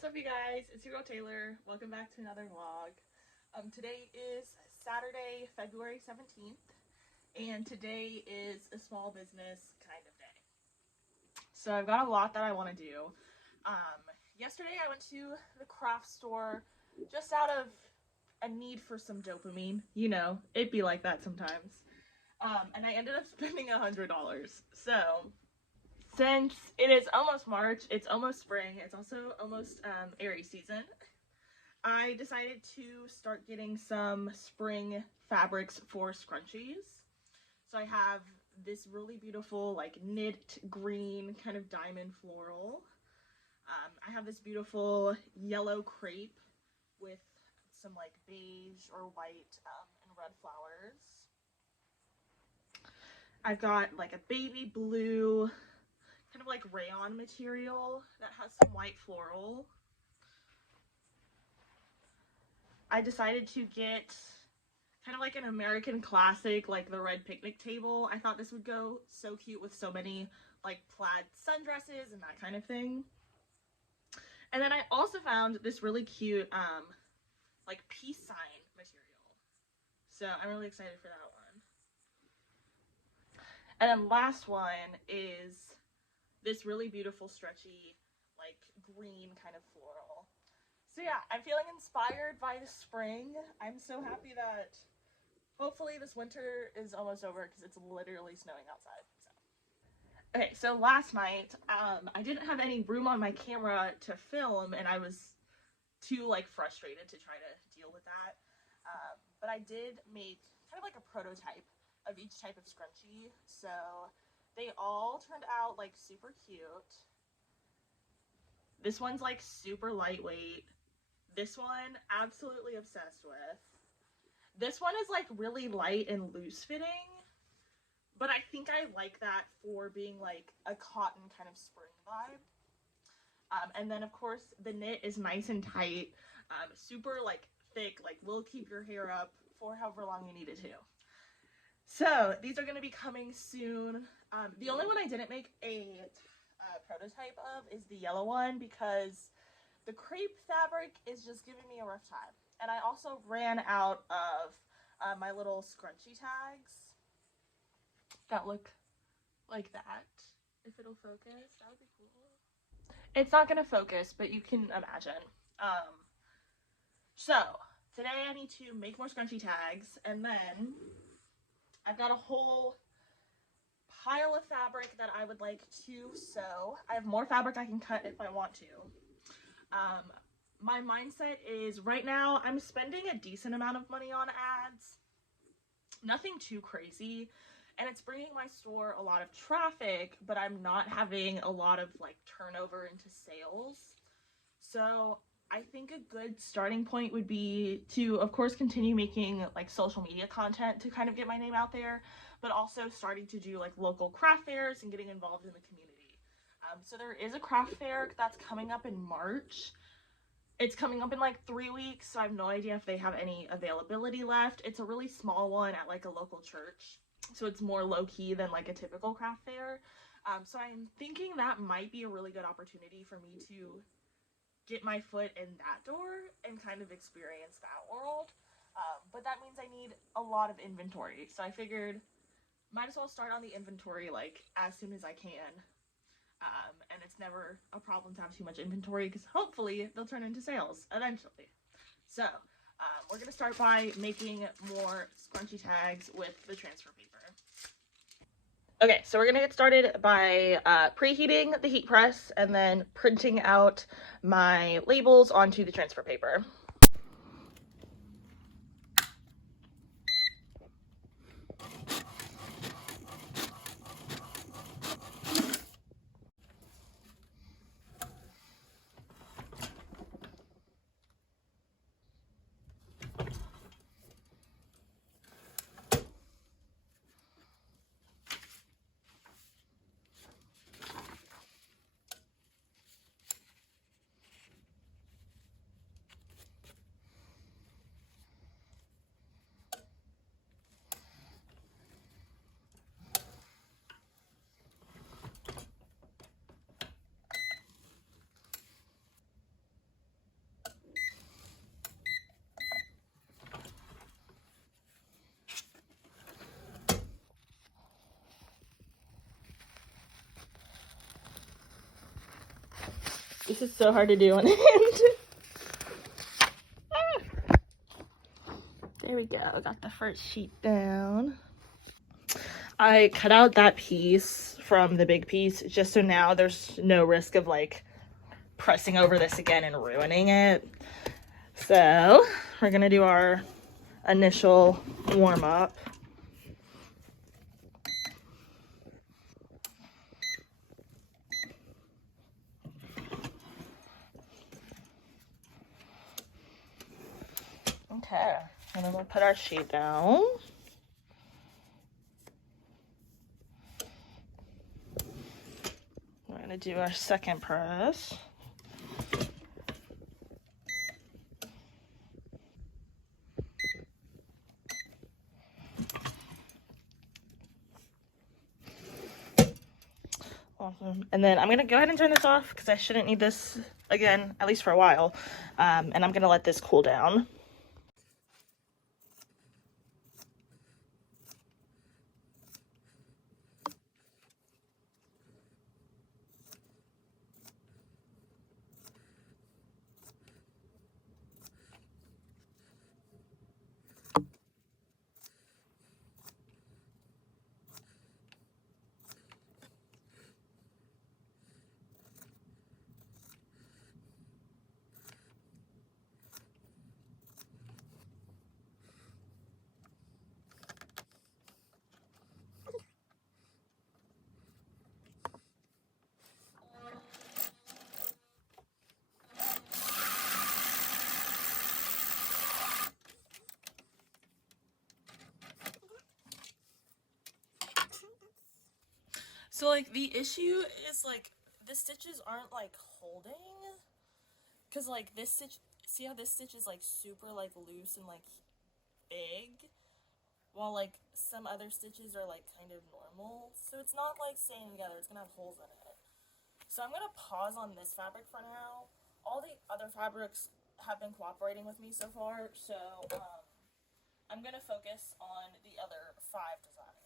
What's up, you guys? It's your girl Taylor. Welcome back to another vlog. Today is Saturday, February 17th, and today is a small business kind of day. So I've got a lot that I want to do. Yesterday I went to the craft store just out of a need for some dopamine. You know, it'd be like that sometimes. And I ended up spending $100. So since it is almost March, it's almost spring, it's also almost Aries season, I decided to start getting some spring fabrics for scrunchies. So I have this really beautiful like knit green kind of diamond floral. I have this beautiful yellow crepe with some like beige or white and red flowers. I've got like a baby blue kind of like rayon material that has some white floral. I decided to get kind of like an American classic, like the red picnic table. I thought this would go so cute with so many like plaid sundresses and that kind of thing. And then I also found this really cute like peace sign material. So I'm really excited for that one. And then last one is this really beautiful stretchy like green kind of floral. So yeah, I'm feeling inspired by the spring. I'm so happy that hopefully this winter is almost over because it's literally snowing outside. Okay, so last night I didn't have any room on my camera to film, and I was too like frustrated to try to deal with that. But I did make kind of like a prototype of each type of scrunchie. So they all turned out like super cute. This one's like super lightweight. This one, absolutely obsessed with. This one is like really light and loose fitting, but I think I like that for being like a cotton kind of spring vibe. And then of course the knit is nice and tight, super like thick, like will keep your hair up for however long you need it to. So these are going to be coming soon. The only one I didn't make a prototype of is the yellow one because the crepe fabric is just giving me a rough time. And I also ran out of my little scrunchie tags that look like that. If it'll focus, that would be cool. It's not gonna focus, but you can imagine. So today I need to make more scrunchie tags, and then I've got a whole pile of fabric that I would like to sew. I have more fabric I can cut if I want to. My mindset is right now I'm spending a decent amount of money on ads. Nothing too crazy. And it's bringing my store a lot of traffic, but I'm not having a lot of like turnover into sales. So I think a good starting point would be to, of course, continue making like social media content to kind of get my name out there, but also starting to do like local craft fairs and getting involved in the community. So there is a craft fair that's coming up in March. It's coming up in like 3 weeks, so I have no idea if they have any availability left. It's a really small one at like a local church, so it's more low-key than like a typical craft fair. So I'm thinking that might be a really good opportunity for me to get my foot in that door and kind of experience that world. But that means I need a lot of inventory, so I figured might as well start on the inventory like as soon as I can. And it's never a problem to have too much inventory because hopefully they'll turn into sales eventually. So we're going to start by making more scrunchie tags with the transfer paper. Okay, so we're going to get started by preheating the heat press and then printing out my labels onto the transfer paper. This is so hard to do on hand. There we go. Got the first sheet down. I cut out that piece from the big piece just so now there's no risk of like pressing over this again and ruining it. So we're gonna do our initial warm up. Okay, and then we'll put our sheet down. We're gonna do our second press. Awesome. And then I'm gonna go ahead and turn this off because I shouldn't need this again, at least for a while. And I'm gonna let this cool down. So like the issue is like the stitches aren't like holding, because like this stitch, see how this stitch is like super like loose and like big, while like some other stitches are like kind of normal, so it's not like staying together, it's gonna have holes in it. So I'm gonna pause on this fabric for now. All the other fabrics have been cooperating with me so far, so I'm gonna focus on the other 5 designs.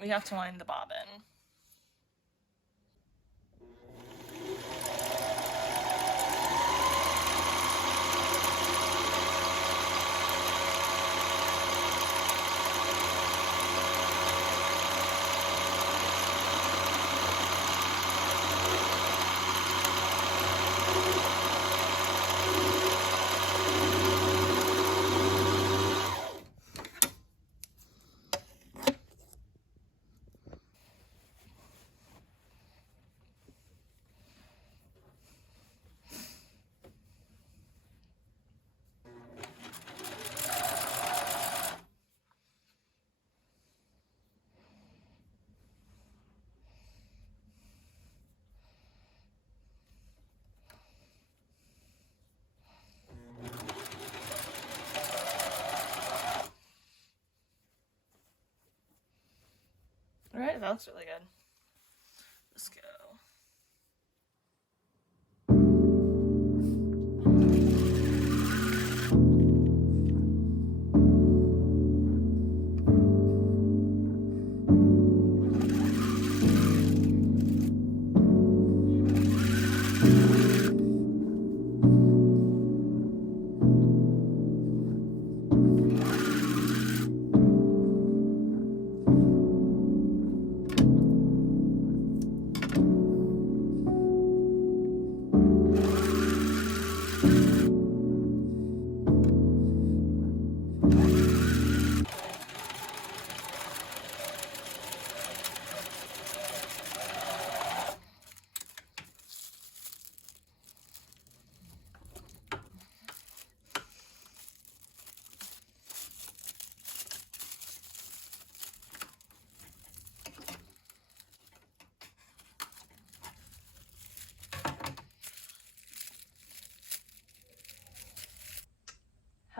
We have to wind the bobbin. Alright, that looks really good. Let's go.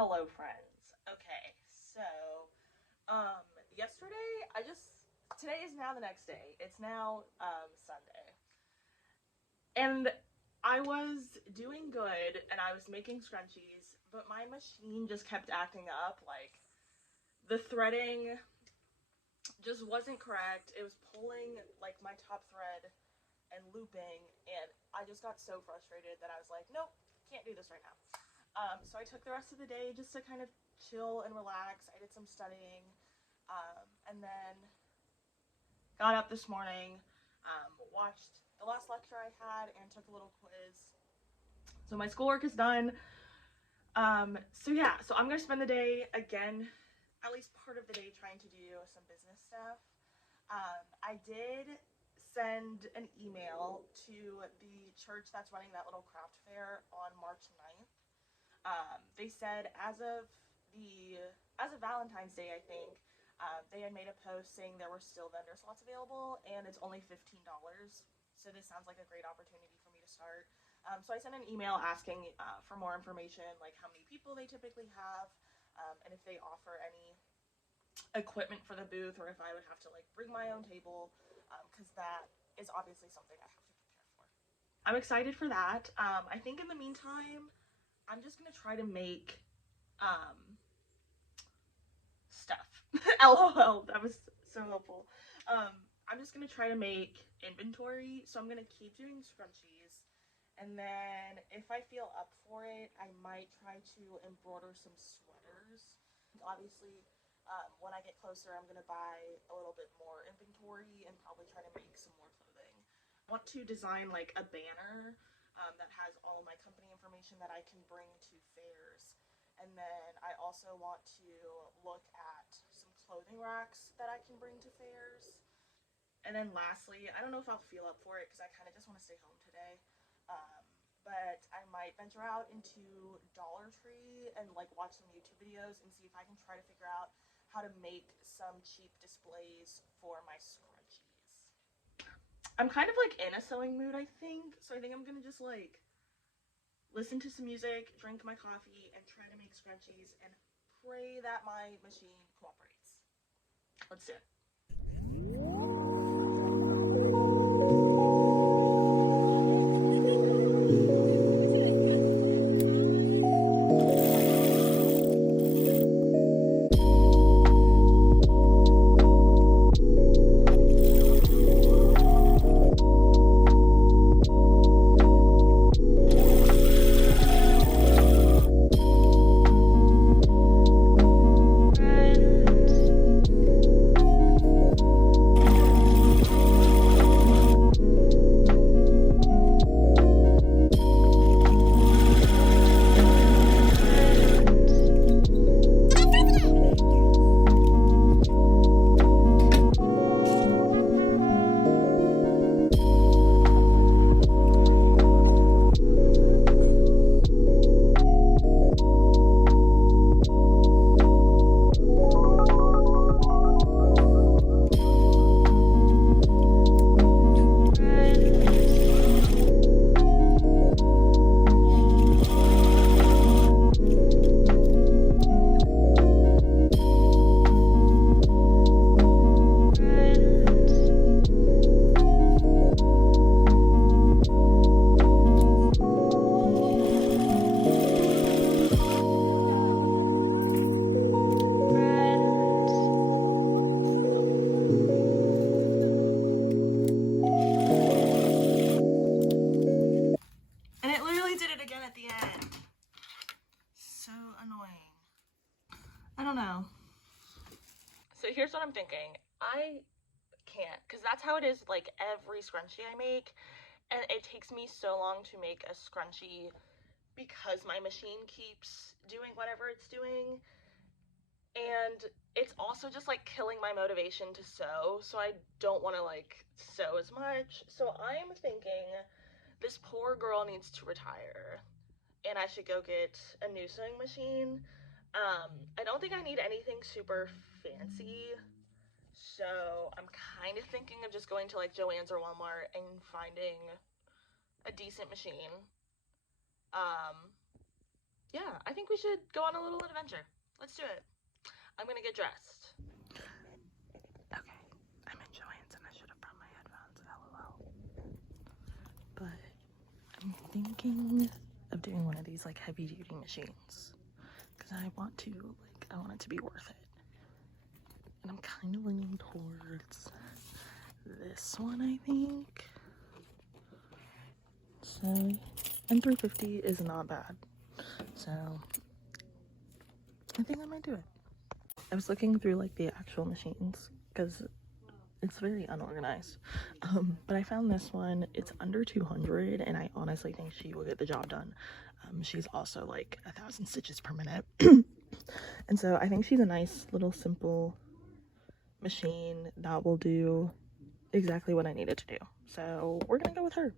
Hello, friends. Okay, so, yesterday, today is now the next day. It's now, Sunday. And I was doing good and I was making scrunchies, but my machine just kept acting up. Like, the threading just wasn't correct. It was pulling, like, my top thread and looping, and I just got so frustrated that I was like, nope, can't do this right now. So I took the rest of the day just to kind of chill and relax. I did some studying, and then got up this morning, watched the last lecture I had, and took a little quiz. So my schoolwork is done. So yeah, so I'm gonna spend the day again, at least part of the day, trying to do some business stuff. I did send an email to the church that's running that little craft fair on March 9th. They said as of Valentine's Day, I think, they had made a post saying there were still vendor slots available and it's only $15. So this sounds like a great opportunity for me to start. So I sent an email asking for more information, like how many people they typically have, and if they offer any equipment for the booth, or if I would have to like bring my own table, because that is obviously something I have to prepare for. I'm excited for that. I think in the meantime, I'm just gonna try to make stuff. LOL, that was so helpful. I'm just gonna try to make inventory, so I'm gonna keep doing scrunchies, and then if I feel up for it, I might try to embroider some sweaters. Obviously, when I get closer, I'm gonna buy a little bit more inventory and probably try to make some more clothing. I want to design like a banner that has all of my company information that I can bring to fairs. And then I also want to look at some clothing racks that I can bring to fairs. And then lastly, I don't know if I'll feel up for it because I kind of just want to stay home today. But I might venture out into Dollar Tree and like watch some YouTube videos and see if I can try to figure out how to make some cheap displays for my scrunchies. I'm kind of like in a sewing mood, I think. So I think I'm gonna just like listen to some music, drink my coffee, and try to make scrunchies and pray that my machine cooperates. Let's do it. I don't know. So here's what I'm thinking. I can't, because that's how it is like every scrunchie I make, and it takes me so long to make a scrunchie because my machine keeps doing whatever it's doing, and it's also just like killing my motivation to sew, so I don't want to like sew as much. So I'm thinking this poor girl needs to retire and I should go get a new sewing machine. I don't think I need anything super fancy, so I'm kind of thinking of just going to like Joann's or Walmart and finding a decent machine. Um, yeah, I think we should go on a little adventure. Let's do it. I'm gonna get dressed. Okay, I'm in Joann's and I should have brought my headphones, lol. But I'm thinking of doing one of these like heavy duty machines because I want it to be worth it. And I'm kind of leaning towards this one, I think. So, and 350 is not bad. So, I think I might do it. I was looking through like the actual machines because it's very unorganized. But I found this one. It's under 200 and I honestly think she will get the job done. She's also like 1,000 stitches per minute. And so I think she's a nice little simple machine that will do exactly what I need it to do. So we're gonna go with her.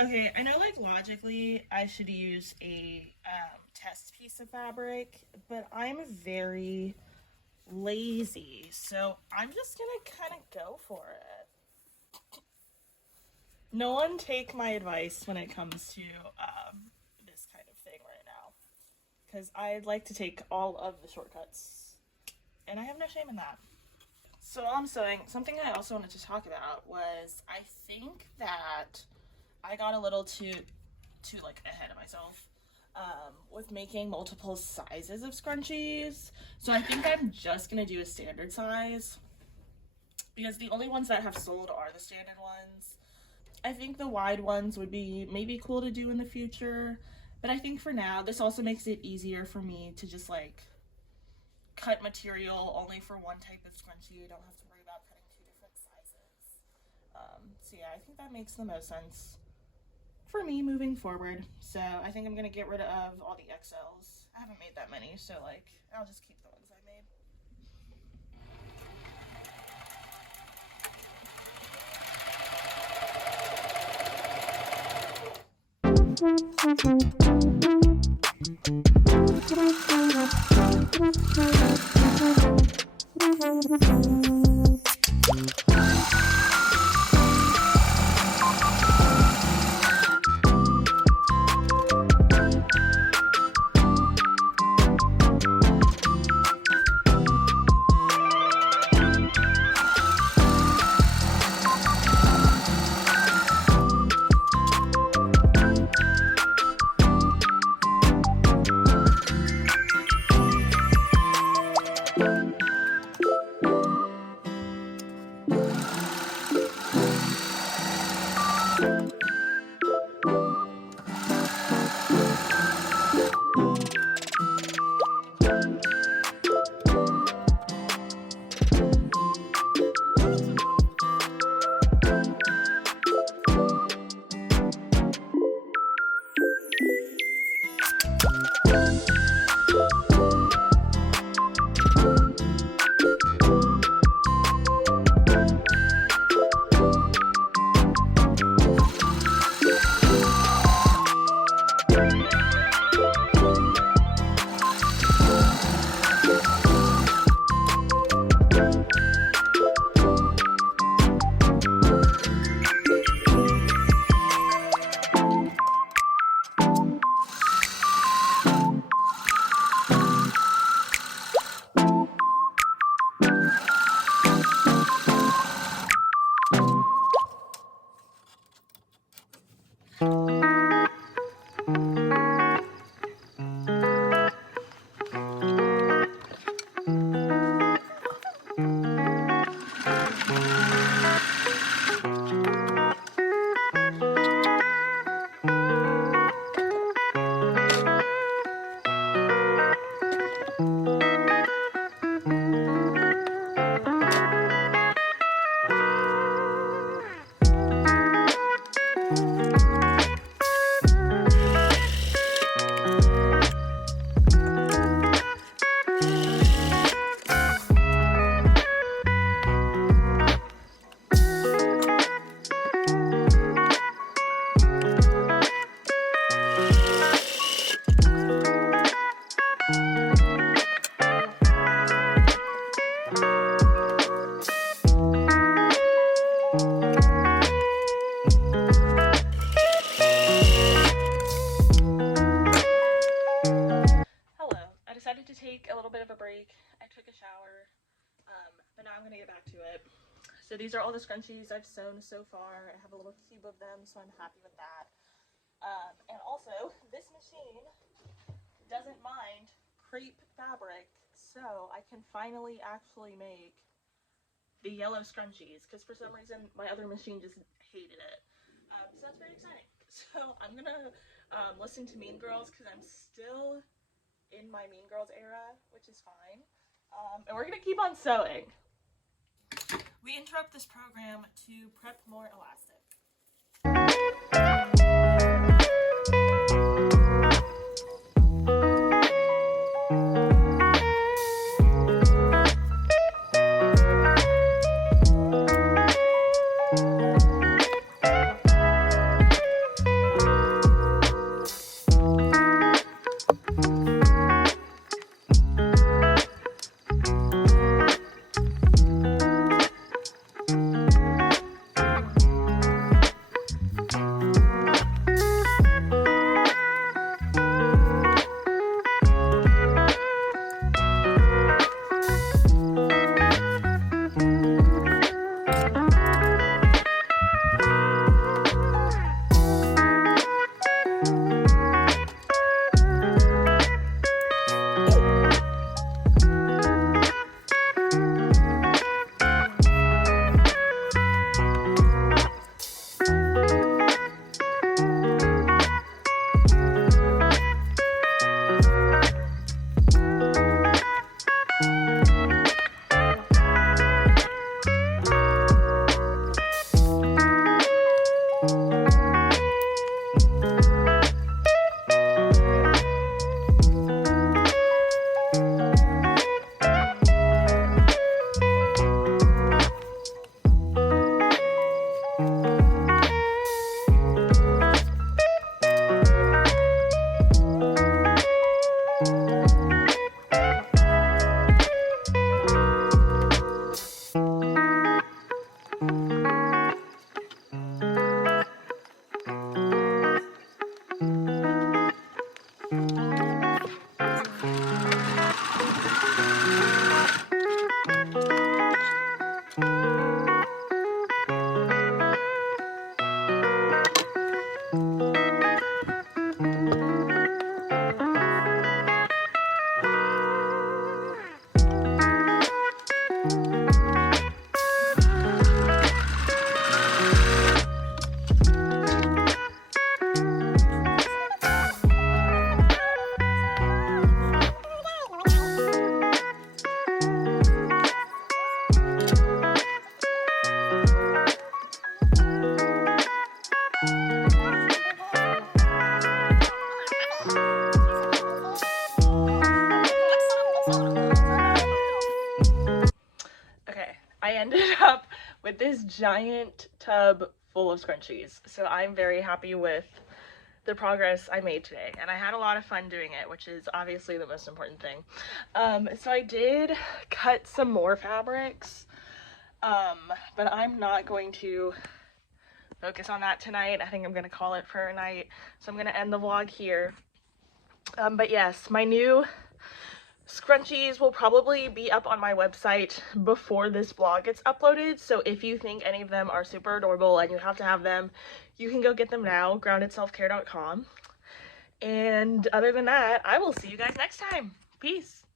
Okay, I know like logically I should use a test piece of fabric, but I'm very lazy, so I'm just gonna kind of go for it. No one take my advice when it comes to this kind of thing right now, because I'd like to take all of the shortcuts, and I have no shame in that. So while I'm sewing, something I also wanted to talk about was I think that I got a little too like ahead of myself with making multiple sizes of scrunchies. So I think I'm just gonna do a standard size because the only ones that have sold are the standard ones. I think the wide ones would be maybe cool to do in the future, but I think for now this also makes it easier for me to just like cut material only for one type of scrunchie. You don't have to worry about cutting two different sizes. So yeah, I think that makes the most sense for me moving forward. So I think I'm gonna get rid of all the XLs. I haven't made that many, so like I'll just keep the ones I made. To take a little bit of a break. I took a shower, but now I'm gonna get back to it. So these are all the scrunchies I've sewn so far. I have a little cube of them, so I'm happy with that. And also, this machine doesn't mind crepe fabric, so I can finally actually make the yellow scrunchies, because for some reason my other machine just hated it. So that's very exciting. So I'm gonna listen to Mean Girls, because I'm still in my Mean Girls era, which is fine. And we're gonna keep on sewing. We interrupt this program to prep more elastic. I ended up with this giant tub full of scrunchies. So I'm very happy with the progress I made today, and I had a lot of fun doing it, which is obviously the most important thing. So I did cut some more fabrics, but I'm not going to focus on that tonight. I think I'm gonna call it for a night. So I'm gonna end the vlog here. But yes, my new scrunchies will probably be up on my website before this vlog gets uploaded, so if you think any of them are super adorable and you have to have them, you can go get them now, groundedselfcare.com. And other than that, I will see you guys next time. Peace.